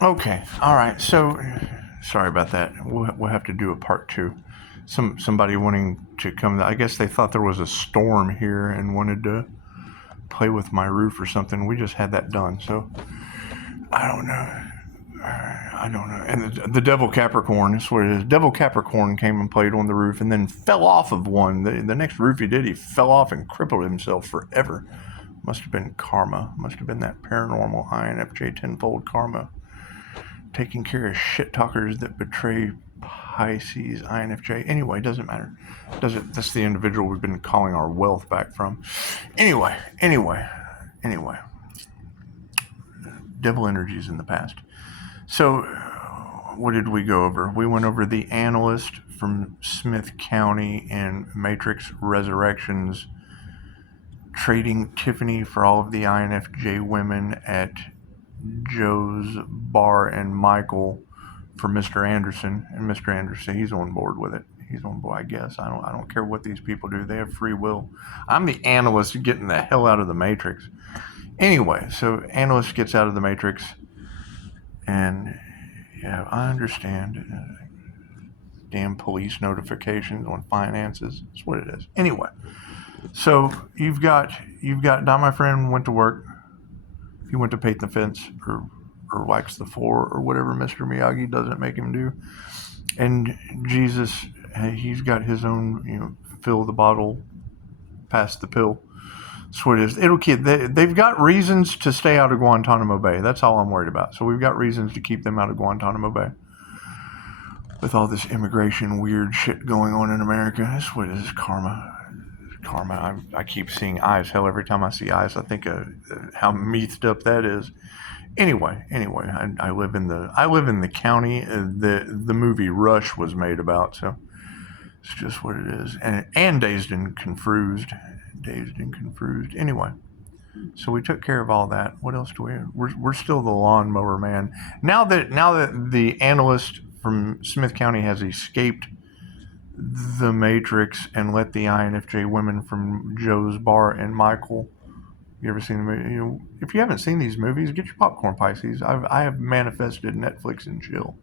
Okay, all right. So, sorry about that. We'll have to do a part two. Somebody wanting to come. I guess they thought there was a storm here and wanted to play with my roof or something. We just had that done, so I don't know. I don't know. And the Devil Capricorn, that's what it is. Devil Capricorn came and played on the roof and then fell off of one. The next roof he did, he fell off and crippled himself forever. Must have been karma. Must have been that paranormal INFJ tenfold karma. Taking care of shit talkers that betray Pisces INFJ. Anyway, doesn't matter. That's the individual we've been calling our wealth back from. Anyway. Devil energies in the past. So, what did we go over? We went over the analyst from Smith County and Matrix Resurrections trading Tiffany for all of the INFJ women at Joe's Bar and Michael for Mr. Anderson. And Mr. Anderson, he's on board with it. He's on board, I guess. I don't care what these people do. They have free will. I'm the analyst getting the hell out of the Matrix. Anyway, so analyst gets out of the Matrix, and yeah, I understand. Damn police notifications on finances. That's what it is. Anyway, so you've got now my friend went to work. He went to paint the fence or wax the floor or whatever Mr. Miyagi doesn't make him do. And Jesus, he's got his own, fill the bottle, pass the pill. That's what it is. They've got reasons to stay out of Guantanamo Bay. That's all I'm worried about. So we've got reasons to keep them out of Guantanamo Bay. With all this immigration weird shit going on in America, that's what it is. Karma. I keep seeing eyes. Hell, every time I see eyes, I think how methed up that is. Anyway, I live in the county the movie Rush was made about. So it's just what it is. And Dazed and Confused. Anyway, so we took care of all that. What else do we have? We're still the lawnmower man. Now that the analyst from Smith County has escaped the Matrix and let the INFJ women from Joe's Bar and Michael. You ever seen the movie? If you haven't seen these movies, get your popcorn, Pisces. I have manifested Netflix and chill,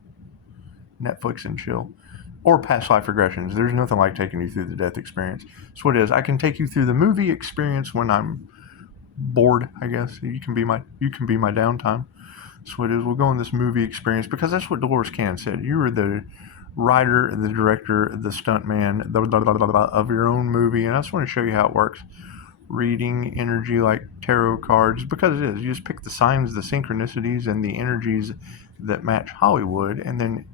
or past life regressions. There's nothing like taking you through the death experience. That's what it is. I can take you through the movie experience when I'm bored. I guess you can be my downtime. That's what it is. We'll go on this movie experience because that's what Dolores Cannon said. You were the writer, the director, the stuntman of your own movie, and I just want to show you how it works. Reading energy like tarot cards, because it is. You just pick the signs, the synchronicities, and the energies that match Hollywood, and then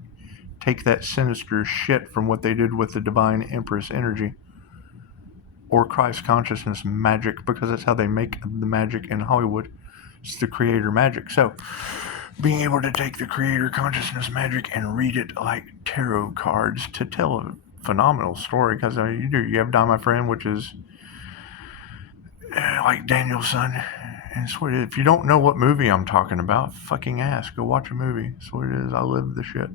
take that sinister shit from what they did with the Divine Empress energy or Christ consciousness magic, because that's how they make the magic in Hollywood. It's the creator magic. So being able to take the creator consciousness magic and read it like tarot cards to tell a phenomenal story, because you have Die My Friend, which is like Daniel's son. And it's what it is. If you don't know what movie I'm talking about, fucking ask. Go watch a movie. That's what it is. I live the shit.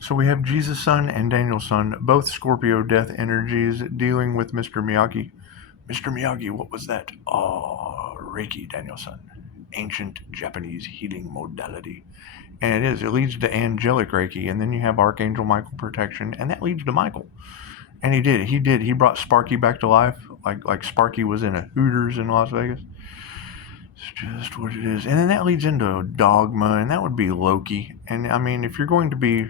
So we have Jesus' son and Daniel's son, both Scorpio death energies, dealing with Mr. Miyagi. Mr. Miyagi, what was that? Oh, Reiki, Daniel's son. Ancient Japanese healing modality. And it leads to angelic Reiki, and then you have Archangel Michael protection, and that leads to Michael. And he brought Sparky back to life, like Sparky was in a Hooters in Las Vegas. It's just what it is. And then that leads into Dogma, and that would be Loki. And I mean, if you're going to be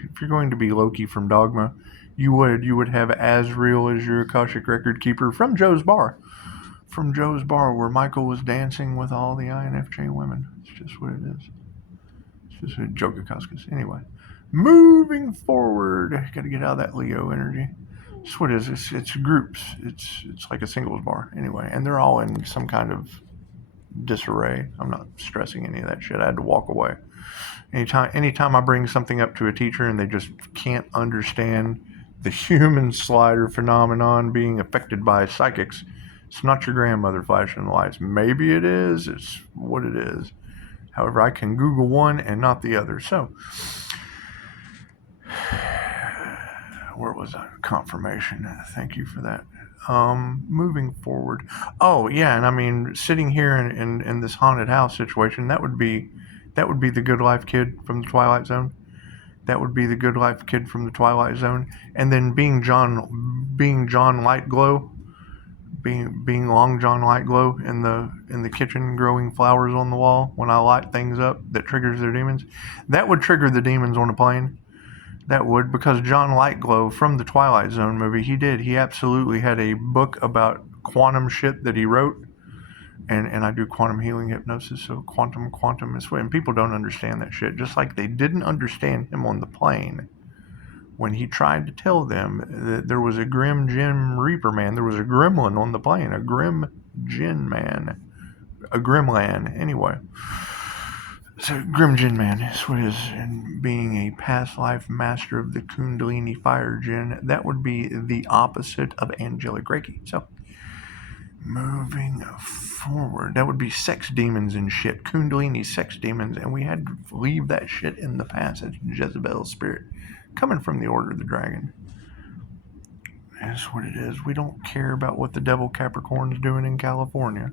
Loki from Dogma, you would have Azrael as your Akashic record keeper from Joe's Bar. Where Michael was dancing with all the INFJ women. It's just what it is. It's just a joke of Cuscus. Anyway, moving forward, got to get out of that Leo energy. It's what it is. It's groups. It's like a singles bar. Anyway, and they're all in some kind of disarray. I'm not stressing any of that shit. I had to walk away. Anytime I bring something up to a teacher and they just can't understand the human slider phenomenon being affected by psychics, it's not your grandmother flashing the lights. Maybe it is. It's what it is. However, I can Google one and not the other. So, where was I? Confirmation. Thank you for that. Moving forward. Oh, yeah, and I mean, sitting here in this haunted house situation, that would be That would be the Good Life kid from the Twilight Zone. That would be the Good Life kid from the Twilight Zone. And then being John Lightglow, being Long John Lightglow in the kitchen growing flowers on the wall when I light things up that triggers their demons. That would trigger the demons on a plane. That would, because John Lightglow from the Twilight Zone movie, he absolutely had a book about quantum shit that he wrote. And I do quantum healing hypnosis, so quantum is what, and people don't understand that shit, just like they didn't understand him on the plane when he tried to tell them that there was a grim Jim Reaper man, there was a gremlin on the plane, a grim Jin man, a gremlan, anyway. So Grim Jin Man is what it is, and being a past life master of the Kundalini fire Jin, that would be the opposite of angelic Reiki. So moving forward, that would be sex demons and shit, Kundalini sex demons, and we had to leave that shit in the past. That's Jezebel's spirit coming from the Order of the Dragon. That's what it is. We don't care about what the devil Capricorn's doing in California.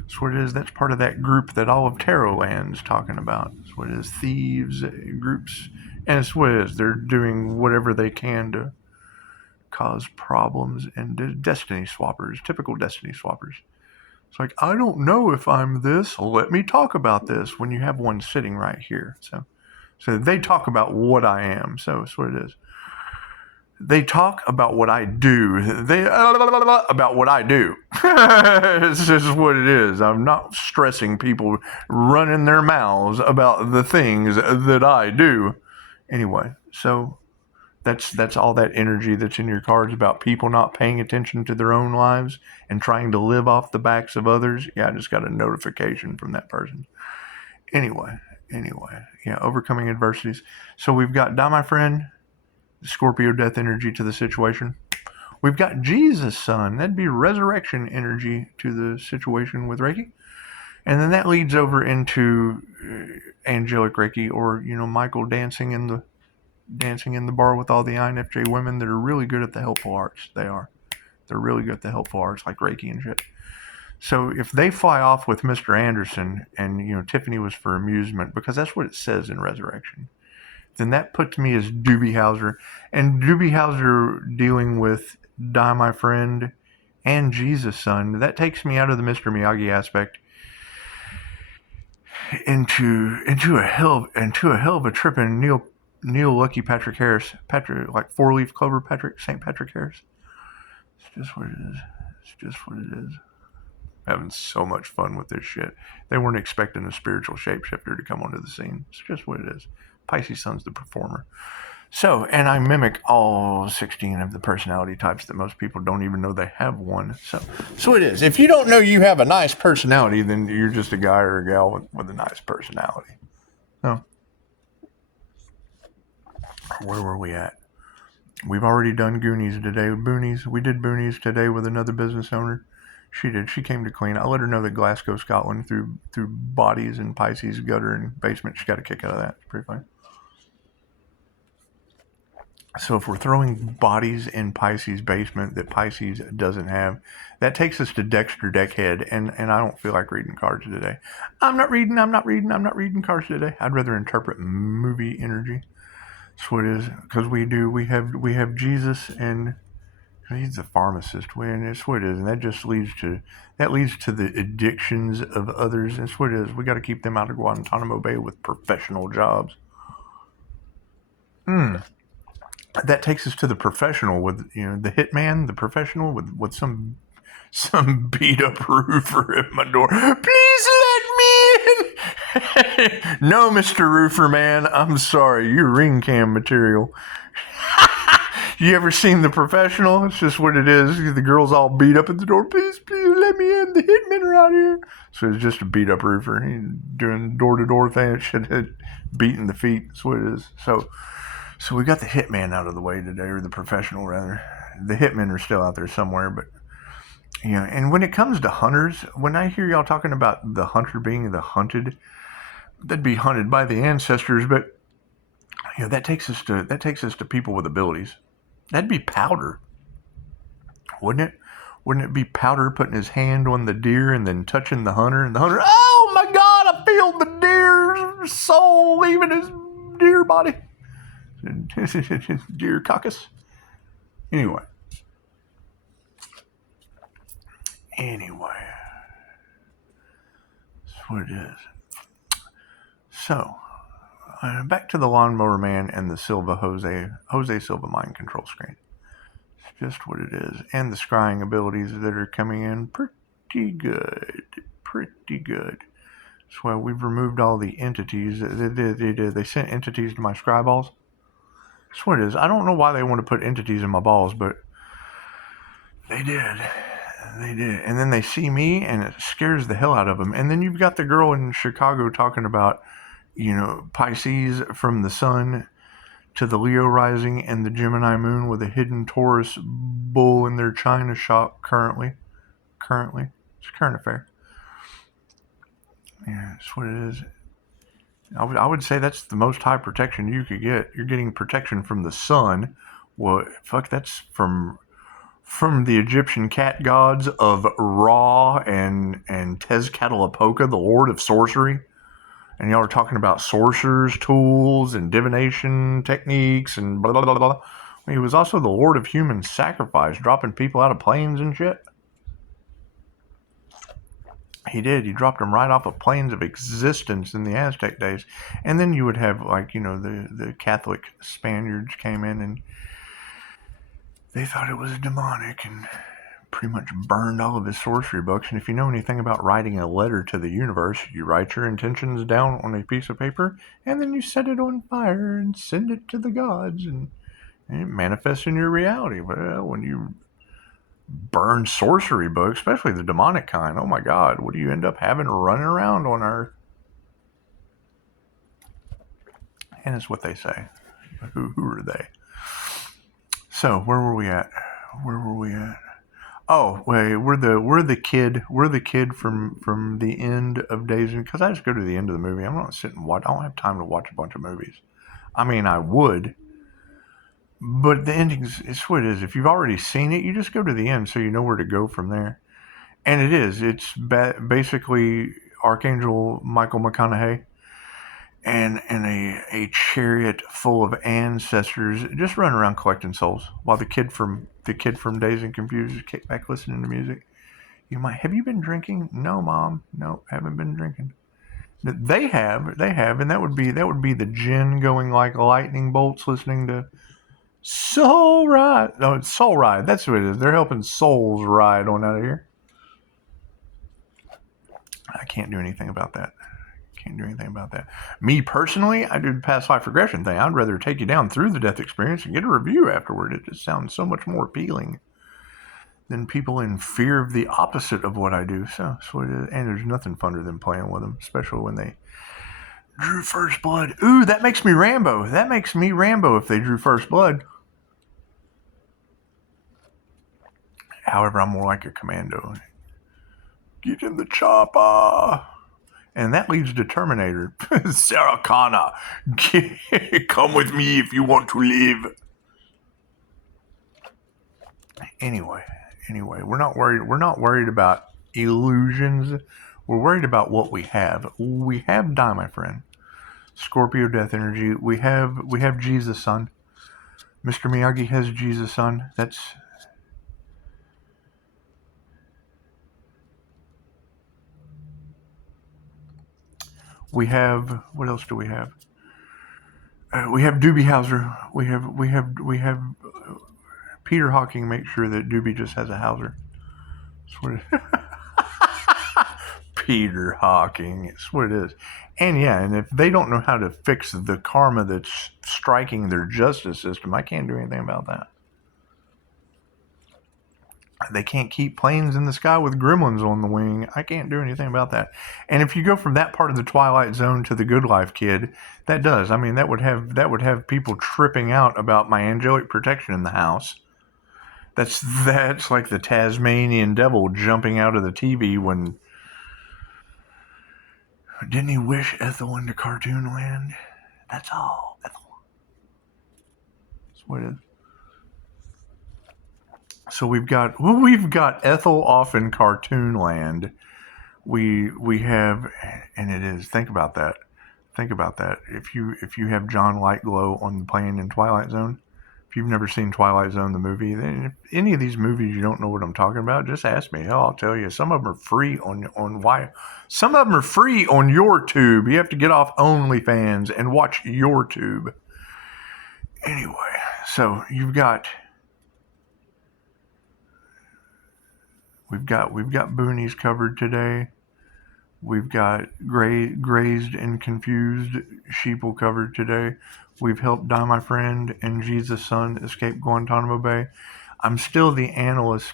That's what it is. That's part of that group that all of Tarot Land's talking about. That's what it is. Thieves, groups, and it's what it is. They're doing whatever they can to cause problems, and destiny swappers, typical destiny swappers. It's like, I don't know if I'm this. Let me talk about this, when you have one sitting right here. So they talk about what I am. So that's what it is. They talk about what I do. About what I do. This is what it is. I'm not stressing people running their mouths about the things that I do. Anyway, so that's all that energy that's in your cards about people not paying attention to their own lives and trying to live off the backs of others. Yeah, I just got a notification from that person. Anyway, yeah, overcoming adversities. So we've got Die My Friend, Scorpio death energy to the situation. We've got Jesus Son. That'd be resurrection energy to the situation with Reiki. And then that leads over into angelic Reiki, or, Michael dancing in the bar with all the INFJ women that are really good at the helpful arts. They're really good at the helpful arts, like Reiki and shit. So if they fly off with Mr. Anderson and, Tiffany was for amusement, because that's what it says in Resurrection, then that puts me as Doobie Howser. And Doobie Howser dealing with Die My Friend and Jesus Son, that takes me out of the Mr. Miyagi aspect into a hell of a trip. And Neil Lucky Patrick Harris, like 4-leaf clover St. Patrick Harris. It's just what it is. Having so much fun with this shit. They weren't expecting a spiritual shapeshifter to come onto the scene. It's just what it is. Pisces Sun's the performer. So, and I mimic all 16 of the personality types that most people don't even know they have one. So it is. If you don't know you have a nice personality, then you're just a guy or a gal with a nice personality. So, where were we at? We've already done Goonies today. Boonies. We did Boonies today with another business owner. She did. She came to clean. I let her know that Glasgow, Scotland, through bodies in Pisces gutter and basement. She got a kick out of that. It's pretty funny. So if we're throwing bodies in Pisces basement that Pisces doesn't have, that takes us to Dexter Deckhead, and I don't feel like reading cards today. I'm not reading cards today. I'd rather interpret movie energy. That's what it is, because we have Jesus, and he's the pharmacist, and it's what it is, and that just leads to the addictions of others. That's what it is. We got to keep them out of Guantanamo Bay with professional jobs. That takes us to the professional with, the hitman, the professional with some beat up roofer at my door. Please let me in. No, Mr. Roofer Man, I'm sorry, you're ring cam material. You ever seen The Professional? It's just what it is. The girl's all beat up at the door. Please let me in. The hitmen are out here. So it's just a beat up roofer. He's doing door to door thing. Shit, beating the feet. That's what it is. So we got the hitman out of the way today, or the professional rather. The hitmen are still out there somewhere, but and when it comes to hunters, when I hear y'all talking about the hunter being the hunted, that'd be hunted by the ancestors, but that takes us to people with abilities. That'd be Powder, wouldn't it? Wouldn't it be Powder putting his hand on the deer and then touching the hunter, and the hunter, oh my God, I feel the deer soul leaving his dear body. His dear caucus. Anyway. That's what it is. So, back to the Lawnmower Man and the Jose Silva mind control screen. It's just what it is. And the scrying abilities that are coming in pretty good. That's why we've removed all the entities. They sent entities to my scry balls. That's what it is. I don't know why they want to put entities in my balls, but they did. And then they see me, and it scares the hell out of them. And then you've got the girl in Chicago talking about, Pisces from the sun to the Leo rising and the Gemini moon with a hidden Taurus bull in their China shop currently. It's current affair. Yeah, that's what it is. I would say that's the most high protection you could get. You're getting protection from the sun. Well, fuck, that's from the Egyptian cat gods of Ra and Tezcatlipoca, the lord of sorcery. And y'all are talking about sorcerer's tools and divination techniques and blah, blah, blah, blah. He was also the lord of human sacrifice, dropping people out of planes and shit. He did. He dropped them right off of planes of existence in the Aztec days. And then you would have, the Catholic Spaniards came in and they thought it was demonic and pretty much burned all of his sorcery books. And if you know anything about writing a letter to the universe, you write your intentions down on a piece of paper and then you set it on fire and send it to the gods and it manifests in your reality. Well, when you burn sorcery books, especially the demonic kind, oh my God, what do you end up having running around on Earth? And it's what they say. Who are they? So where were we at? Oh, wait, we're the kid from the end of Days, because I just go to the end of the movie. I'm not sitting and watch. I don't have time to watch a bunch of movies. I mean, I would, but the ending's it's what it is. If you've already seen it, you just go to the end so you know where to go from there. And it's basically Archangel Michael McConaughey and a chariot full of ancestors just running around collecting souls, while the kid from Dazed and Confused is kicked back listening to music. Have you been drinking? No, Mom. No, haven't been drinking. They have, and that would be the jinn going like lightning bolts listening to Soul Ride. No, it's Soul Ride. That's what it is. They're helping souls ride on out of here. I can't do anything about that. Me personally, I do the past life regression thing. I'd rather take you down through the death experience and get a review afterward. It just sounds so much more appealing than people in fear of the opposite of what I do. So that's what it is. And there's nothing funner than playing with them, especially when they drew first blood. Ooh, that makes me Rambo. If they drew first blood. However, I'm more like a commando. Get in the chopper. And that leads to Terminator. Sarah Connor, come with me if you want to live. Anyway, we're not worried about illusions. We're worried about what we have. We have Die, my friend. Scorpio death energy. We have Jesus Son. Mr. Miyagi has Jesus Son. We have, what else do we have? We have Doobie Howser. We have Peter Hawking make sure that Doobie just has a Hauser. That's what it Peter Hawking. It's what it is. And yeah, and if they don't know how to fix the karma that's striking their justice system, I can't do anything about that. They can't keep planes in the sky with gremlins on the wing. I can't do anything about that. And if you go from that part of the Twilight Zone to the Good Life Kid, that would have people tripping out about my angelic protection in the house. That's like the Tasmanian devil jumping out of the TV when didn't he wish Ethel into cartoon land? That's all, Ethel. That's what it is. So we've got Ethel off in cartoon land. We have, and it is, think about that. Think about that. If you have John Lightglow on the plane in Twilight Zone, if you've never seen Twilight Zone, the movie, then if any of these movies you don't know what I'm talking about, just ask me. Hell, I'll tell you. Some of them are free on why. Some of them are free on YouTube. You have to get off OnlyFans and watch YouTube. Anyway, so we've got boonies covered today. We've got grazed and confused sheeple covered today. We've helped Die My Friend and Jesus' Son escape Guantanamo Bay. I'm still the analyst,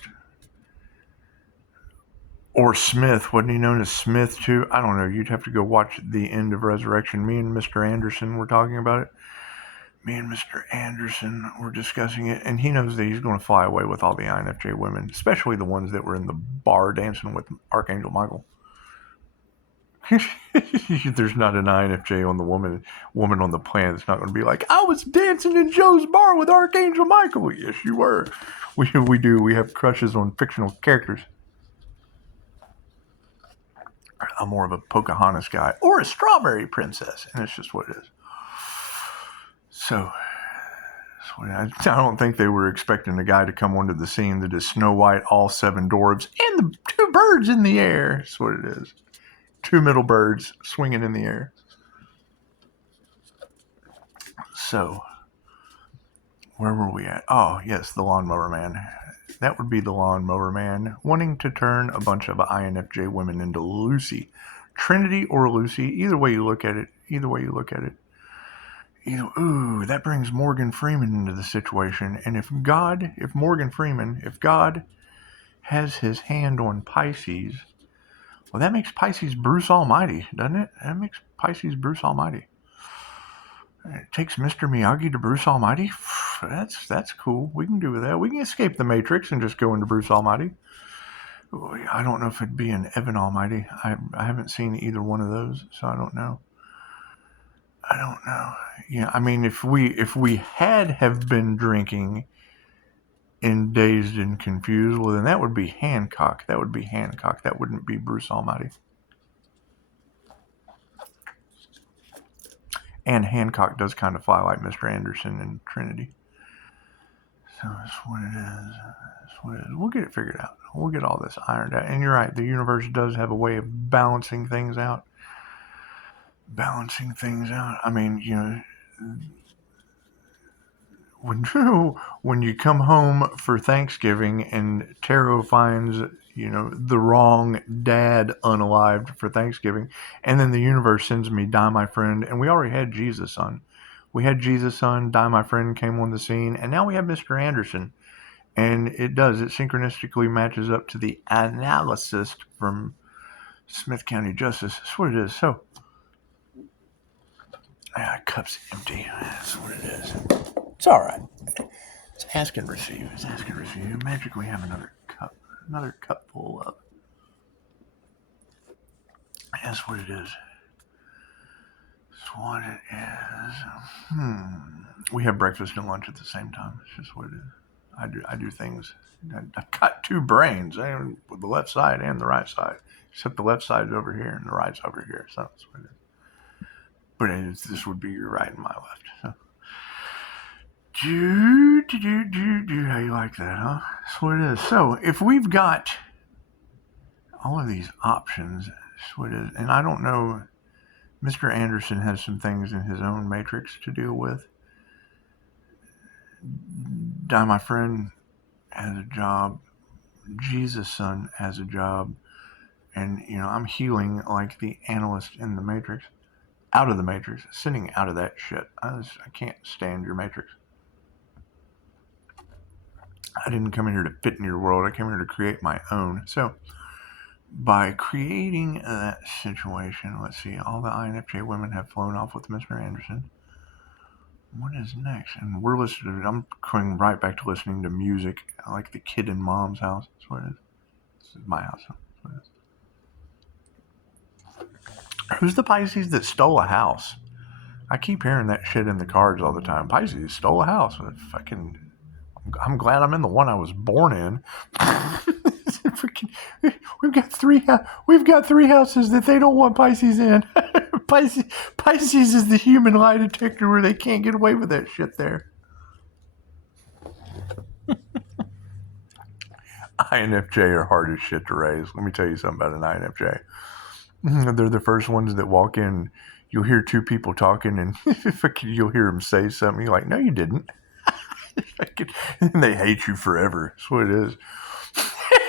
or Smith. Wasn't he known as Smith too? I don't know. You'd have to go watch the end of Resurrection. Me and Mr. Anderson were talking about it. Me and Mr. Anderson were discussing it, and he knows that he's going to fly away with all the INFJ women, especially the ones that were in the bar dancing with Archangel Michael. There's not an INFJ on the woman on the planet that's not going to be like, I was dancing in Joe's bar with Archangel Michael. Yes, you were. We do. We have crushes on fictional characters. I'm more of a Pocahontas guy or a strawberry princess, and it's just what it is. So I don't think they were expecting a guy to come onto the scene that is Snow White, all 7 dwarves, and the 2 birds in the air. That's what it is. 2 middle birds swinging in the air. So, where were we at? Oh, yes, the Lawnmower Man. That would be the Lawnmower Man wanting to turn a bunch of INFJ women into Lucy. Trinity or Lucy, either way you look at it. Ooh, that brings Morgan Freeman into the situation. And if God has his hand on Pisces, well, that makes Pisces Bruce Almighty, doesn't it? That makes Pisces Bruce Almighty. It takes Mr. Miyagi to Bruce Almighty. That's cool. We can do that. We can escape the Matrix and just go into Bruce Almighty. I don't know if it'd be an Evan Almighty. I haven't seen either one of those, so I don't know. Yeah, I mean, if we have been drinking in Dazed and Confused, well, then that would be Hancock. That wouldn't be Bruce Almighty. And Hancock does kind of fly like Mr. Anderson and Trinity. So that's what it is. We'll get it figured out. We'll get all this ironed out. And you're right, the universe does have a way of balancing things out. I mean, when you come home for Thanksgiving and Taro finds, the wrong dad unalived for Thanksgiving, and then the universe sends me Die My Friend, and we already had Jesus Son. Die My Friend came on the scene, and now we have Mr. Anderson. And it synchronistically matches up to the analysis from Smith County Justice. That's what it is. So, cup's empty. That's what it is. It's all right. It's ask and receive. Magically have another cup full of. That's what it is. We have breakfast and lunch at the same time. It's just what it is. I do things. I've got 2 brains, with the left side and the right side. Except the left side is over here and the right's over here. So that's what it is. But this would be your right and my left. So. How you like that, huh? That's what it is. So if we've got all of these options, that's what it is. And I don't know, Mr. Anderson has some things in his own matrix to deal with. Die My Friend has a job. Jesus' Son has a job. And, I'm healing like the analyst in the Matrix. Out of the Matrix. Sitting out of that shit. I can't stand your Matrix. I didn't come in here to fit in your world. I came here to create my own. So, by creating that situation, let's see, all the INFJ women have flown off with Mr. Anderson. What is next? And I'm going right back to listening to music, like the kid in Mom's house. That's what it is. This is my house. That's what it is. Who's the Pisces that stole a house? I keep hearing that shit in the cards all the time. Pisces stole a house. I'm glad I'm in the one I was born in. We've got three houses that they don't want Pisces in. Pisces is the human lie detector where they can't get away with that shit there. INFJ are hard as shit to raise. Let me tell you something about an INFJ. They're the first ones that walk in. You'll hear two people talking, and you'll hear them say something. You're like, no, you didn't. And they hate you forever. That's what it is.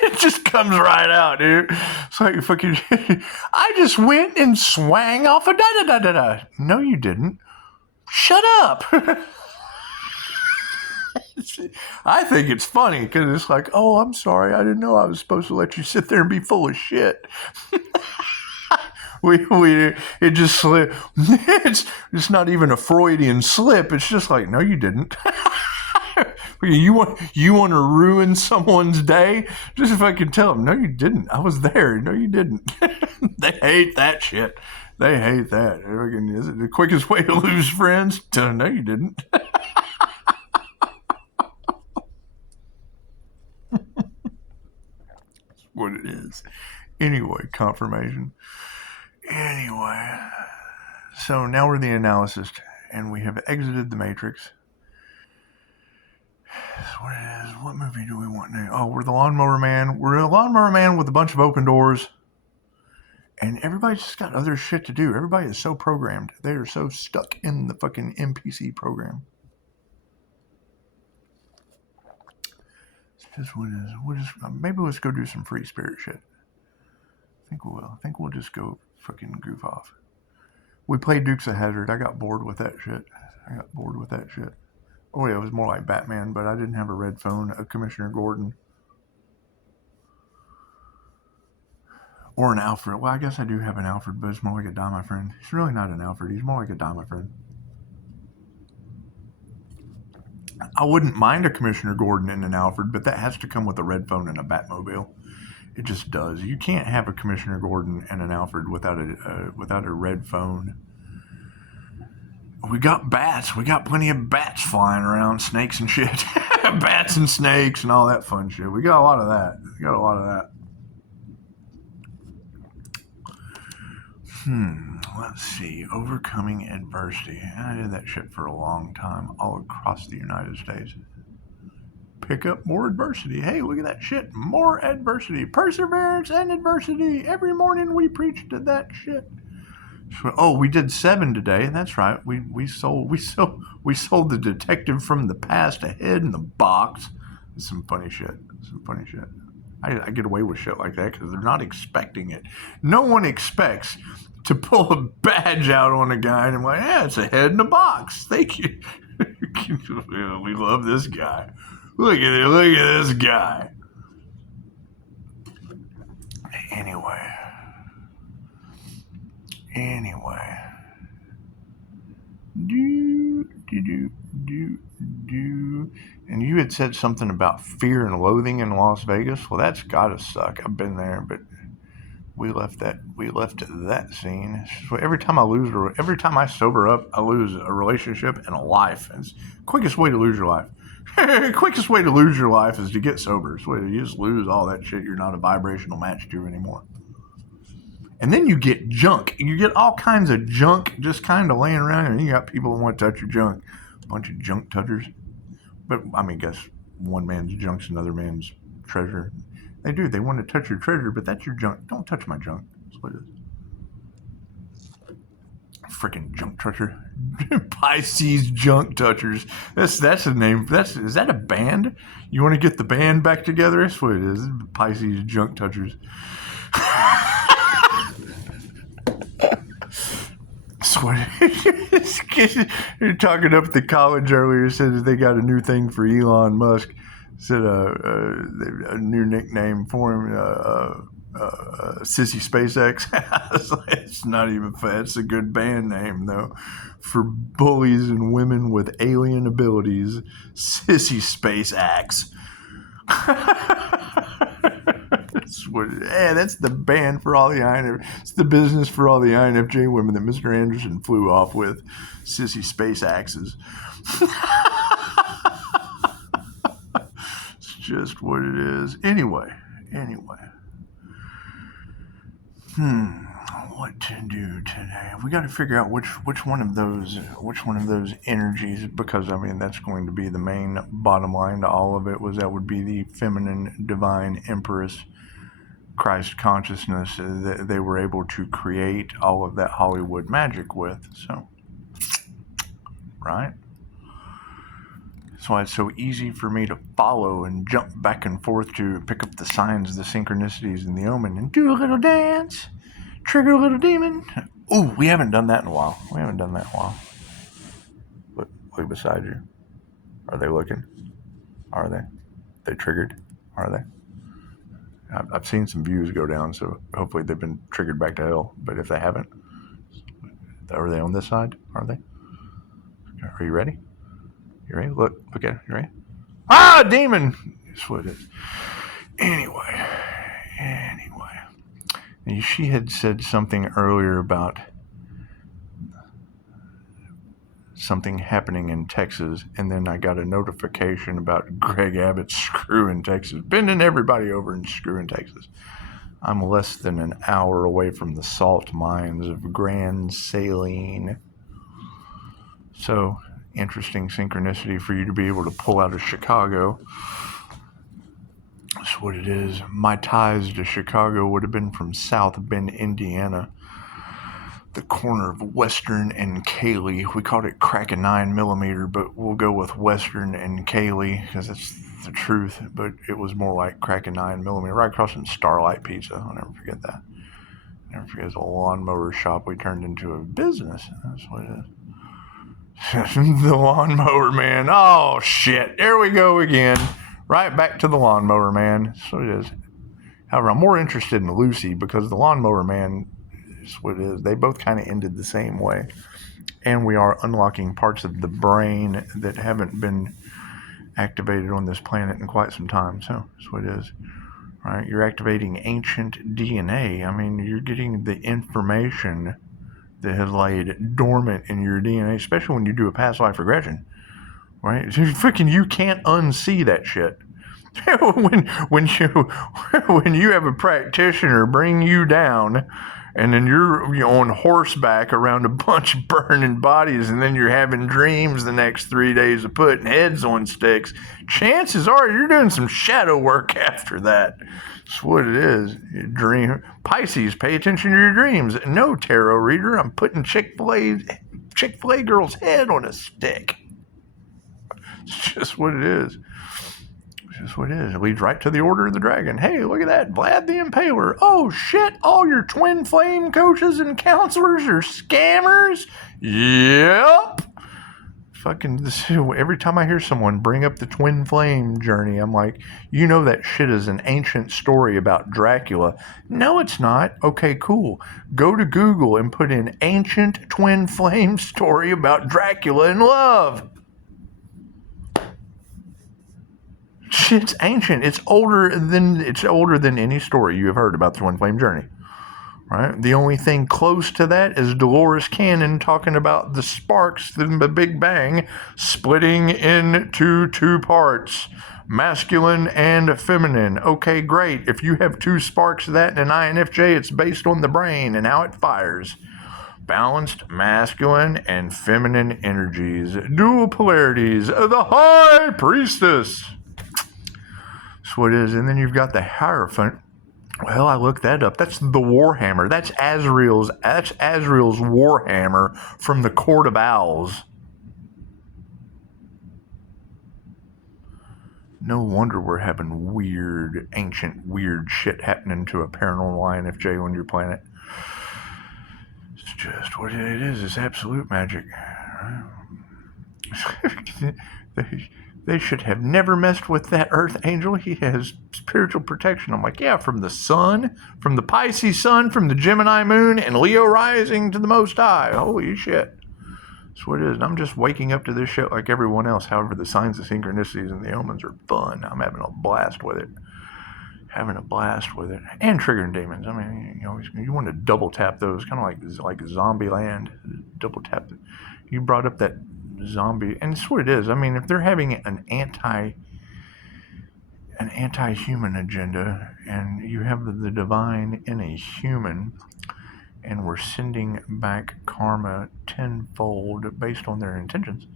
It just comes right out, dude. It's like fucking. I just went and swang off a da-da-da-da-da. No, you didn't. Shut up. I think it's funny because it's like, oh, I'm sorry. I didn't know I was supposed to let you sit there and be full of shit. It just slipped. It's not even a Freudian slip. It's just like, no, you didn't. You want to ruin someone's day? Just if I can tell them, no, you didn't. I was there. No, you didn't. They hate that shit. They hate that. Is it the quickest way to lose friends? No, you didn't. That's what it is. Anyway, confirmation. Anyway, so now we're the analysis, and we have exited the Matrix. That's what it is. What movie do we want now? Oh, we're the Lawnmower Man. We're a Lawnmower Man with a bunch of open doors. And everybody's just got other shit to do. Everybody is so programmed. They are so stuck in the fucking NPC program. It's just what it is. Maybe let's go do some free spirit shit. I think we will. I think we'll just go fucking goof off. We played Dukes of Hazzard. I got bored with that shit. Oh yeah, it was more like Batman, but I didn't have a red phone, a Commissioner Gordon. Or an Alfred. Well, I guess I do have an Alfred, but it's more like a die my friend. He's really not an Alfred. He's more like a die my friend. I wouldn't mind a Commissioner Gordon and an Alfred, but that has to come with a red phone and a Batmobile. It just does. You can't have a Commissioner Gordon and an Alfred without a red phone. We got bats. We got plenty of bats flying around, snakes and shit. Bats and snakes and all that fun shit. We got a lot of that. Let's see. Overcoming adversity. I did that shit for a long time all across the United States. Pick up more adversity. Hey, look at that shit. More adversity. Perseverance and adversity. Every morning we preach to that shit. Oh, we did 7 today. That's right. We sold the detective from the past ahead in the box. Some funny shit. I get away with shit like that because they're not expecting it. No one expects to pull a badge out on a guy and I'm like, yeah, it's a head in a box. Thank you. We love this guy. Look at this guy. Anyway. And you had said something about fear and loathing in Las Vegas. Well, that's gotta suck. I've been there, but we left that scene. So every time I sober up, I lose a relationship and a life. And it's the quickest way to lose your life. Quickest way to lose your life is to get sober. So you just lose all that shit you're not a vibrational match to anymore. And then you get junk. You get all kinds of junk just kind of laying around, and you got people who want to touch your junk. A bunch of junk touchers. But, I mean, guess one man's junk's another man's treasure. They do. They want to touch your treasure, but that's your junk. Don't touch my junk. That's what it is. Freaking junk toucher. Pisces junk touchers. That's the name. Is that a band? You want to get the band back together? That's what it is. Pisces junk touchers. You're talking up at the college earlier. Said that they got a new thing for Elon Musk. Said a new nickname for him. Sissy SpaceX. It's not even fun. It's a good band name though. For bullies and women with alien abilities, Sissy SpaceX. That's the band for all the INFJ. It's the business for all the INFJ women that Mr. Anderson flew off with. Sissy space axes. It's just what it is. Anyway. what to do today. We got to figure out which one of those energies, because I mean that's going to be the main bottom line to all of it. That would be the feminine divine empress Christ consciousness that they were able to create all of that Hollywood magic with. So, right? That's why it's so easy for me to follow and jump back and forth to pick up the signs, the synchronicities, and the omen, and do a little dance, trigger a little demon. Ooh, we haven't done that in a while. Look beside you. Are they looking? Are they? They triggered? Are they? I've seen some views go down, so hopefully they've been triggered back to hell. But if they haven't, are they on this side? Are they? Are you ready? You ready? Look at it. You ready? Ah, demon! That's what it is. Anyway. She had said something earlier about something happening in Texas, and then I got a notification about Greg Abbott's screw in Texas, bending everybody over and screw in Texas. I'm less than an hour away from the salt mines of Grand Saline. So, interesting synchronicity for you to be able to pull out of Chicago. That's what it is. My ties to Chicago would have been from South Bend, Indiana, the corner of Western and Cayley. We called it crack a 9mm, but we'll go with Western and Cayley because that's the truth. But it was more like crack a 9mm, right across from Starlight Pizza. I'll never forget that. Never forget the lawnmower shop we turned into a business. That's what it is. The lawnmower man. Oh shit! There we go again. Right back to the lawnmower man. So it is. However, I'm more interested in Lucy because the lawnmower man is what it is. They both kind of ended the same way. And we are unlocking parts of the brain that haven't been activated on this planet in quite some time. So that's what it is. Right? You're activating ancient DNA. I mean, you're getting the information that has laid dormant in your DNA, especially when you do a past life regression. Right? You can't unsee that shit. when you have a practitioner bring you down, and then you're on horseback around a bunch of burning bodies, and then you're having dreams the next 3 days of putting heads on sticks, chances are you're doing some shadow work after that. That's what it is. Dream Pisces, pay attention to your dreams. No, tarot reader, I'm putting Chick-fil-A girl's head on a stick. It's just what it is. It's just what it is. It leads right to the Order of the Dragon. Hey, look at that. Vlad the Impaler. Oh, shit. All your twin flame coaches and counselors are scammers? Yep. Fucking, every time I hear someone bring up the twin flame journey, I'm like, you know that shit is an ancient story about Dracula. No, it's not. Okay, cool. Go to Google and put in ancient twin flame story about Dracula in love. Shit's ancient. It's older than any story you have heard about the twin flame journey. Right? The only thing close to that is Dolores Cannon talking about the sparks in the Big Bang splitting into two parts, masculine and feminine. Okay, great. If you have two sparks of that in an INFJ, it's based on the brain and how it fires. Balanced masculine and feminine energies, dual polarities, the High Priestess. That's what it is. And then you've got the Hierophant. Well, I looked that up. That's the Warhammer. That's Azrael's Warhammer from the Court of Owls. No wonder we're having ancient weird shit happening to a paranormal INFJ on your planet. It's just what it is. It's absolute magic. They should have never messed with that Earth Angel. He has spiritual protection. I'm like, yeah, from the sun, from the Pisces sun, from the Gemini moon, and Leo rising to the Most High. Holy shit. That's what it is. And I'm just waking up to this shit like everyone else. However, the signs of synchronicities and the omens are fun. I'm having a blast with it. And triggering demons. I mean, you want to double tap those, kind of like Zombie Land. Double tap it. You brought up that zombie, and it's what it is. I mean, if they're having an anti-human agenda, and you have the divine in a human, and we're sending back karma tenfold based on their intentions.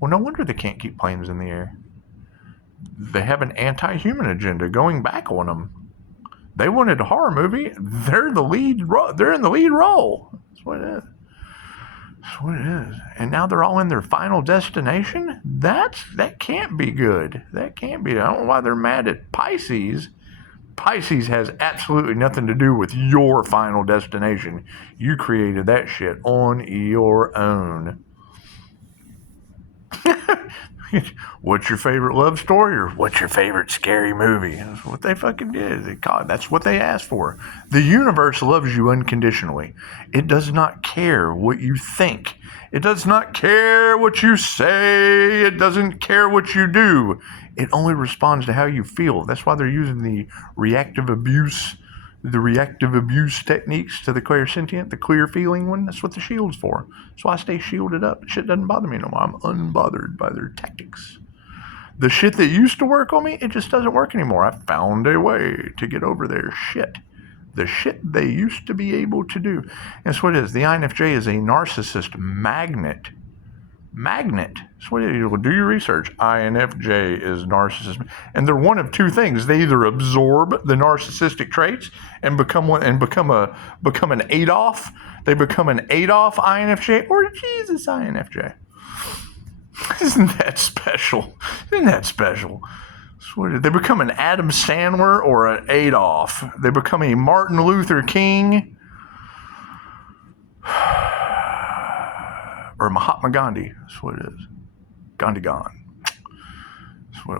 Well, no wonder they can't keep planes in the air. They have an anti-human agenda going back on them. They wanted a horror movie. They're in the lead role. That's what it is. That's what it is. And now they're all in their final destination? That can't be good. That can't be. I don't know why they're mad at Pisces. Pisces has absolutely nothing to do with your final destination. You created that shit on your own. What's your favorite love story, or what's your favorite scary movie? That's what they fucking did. That's what they asked for. The universe loves you unconditionally. It does not care what you think. It does not care what you say. It doesn't care what you do. It only responds to how you feel. That's why they're using the reactive abuse techniques to the clairsentient, the clear feeling one. That's what the shield's for. That's why I stay shielded up. Shit doesn't bother me no more. I'm unbothered by their tactics. The shit that used to work on me, it just doesn't work anymore. I found a way to get over their shit. The shit they used to be able to do. That's what it is. The INFJ is a narcissist magnet. That's what it is. Well, do your research. INFJ is narcissist, and they're one of two things. They either absorb the narcissistic traits and become an Adolf. They become an Adolf INFJ or Jesus INFJ. Isn't that special? They become an Adam Sandler or an Adolf. They become a Martin Luther King or Mahatma Gandhi. That's what it is. Gandhi gone.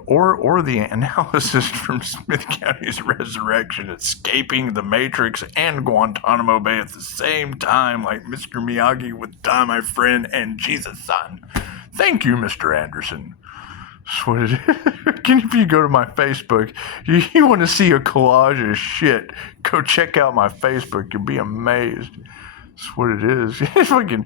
Or the analysis from Smith County's Resurrection, escaping the Matrix and Guantanamo Bay at the same time, like Mr. Miyagi with Die My Friend and Jesus-san. Thank you, Mr. Anderson. That's what it is. If you go to my Facebook, you want to see a collage of shit, go check out my Facebook. You'll be amazed. That's what it is. It's fucking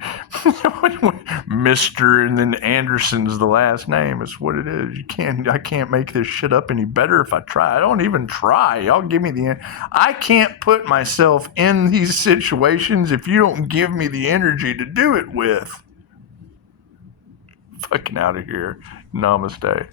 Mr. and then Anderson's the last name. It's what it is. I can't make this shit up any better if I try. I don't even try. Y'all give me the... I can't put myself in these situations if you don't give me the energy to do it with. Fucking out of here. Namaste.